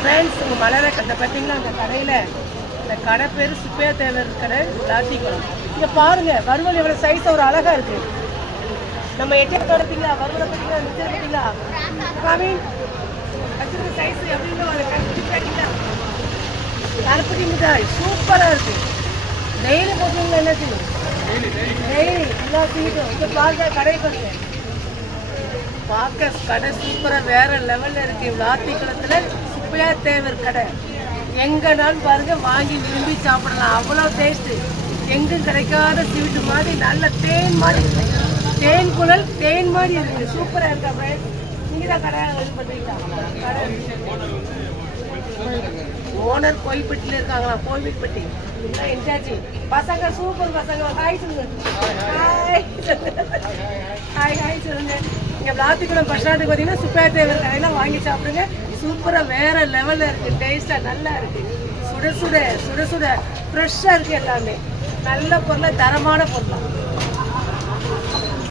Friends உங்கள் மலரை கட்ட பார்த்தீங்களா அந்த கடையில் இந்த கடை பேர் சுப்பையா தேவர் கடை லாத்திக்குளம். இங்கே பாருங்கள் வறுவல் எவ்வளோ சைஸ் ஒரு அழகாக இருக்குது. நம்ம எட்டியா பார்த்தீங்களா வறுவலை பார்த்தீங்களா நிச்சயம் பார்த்தீங்களா காமீன் வச்சுருக்க சைஸ் எப்படின்னு ஒரு பார்த்தீங்களா கருப்பட்டி மிட்டாய் சூப்பராக இருக்குது. டெய்லி போட்டுருங்க என்ன செய்யும் டெய்லி எல்லா சீட்டும் இங்கே பாருங்க கடை பாருங்க பார்க்க கடை சூப்பராக வேற லெவலில் இருக்குது. லாத்திக்குளத்தில் சுப்பையா தேவர் கடை எங்கேனாலும் பாருங்கள் வாங்கி விரும்பி சாப்பிடலாம். அவ்வளோ டேஸ்ட்டு எங்கும் கிடைக்காத ஸ்வீட்டு மாதிரி நல்ல தேன் மாதிரி தேன் குழல் தேன் மாதிரி இருக்குது. சூப்பராக இருக்கா ஃப்ரெண்ட். நீங்கள் தான் கடை இது பண்ணுறீங்களா? கடை ஓனர் கோயில்பட்டியில் இருக்காங்களா? கோயில்பட்டி என்ஜாச்சி பசங்க சூப்பர் பசங்க. ஹாய் சொல்லுங்க. ஹாய் ஹாய் ஹாய் சொல்லுங்க. இங்கே லாத்திக்குளம் பஸ் ஸ்டாண்டுக்கு பார்த்தீங்கன்னா சுப்பையா தேவர் கடையெல்லாம் வாங்கி சாப்பிடுங்க. சூப்பராக வேறு லெவலில் இருக்குது. டேஸ்ட்டாக நல்லா இருக்குது. சுட சுட சுட சுட ஃப்ரெஷ்ஷாக இருக்குது. எல்லாமே நல்ல பொருளாக தரமான பொருளாக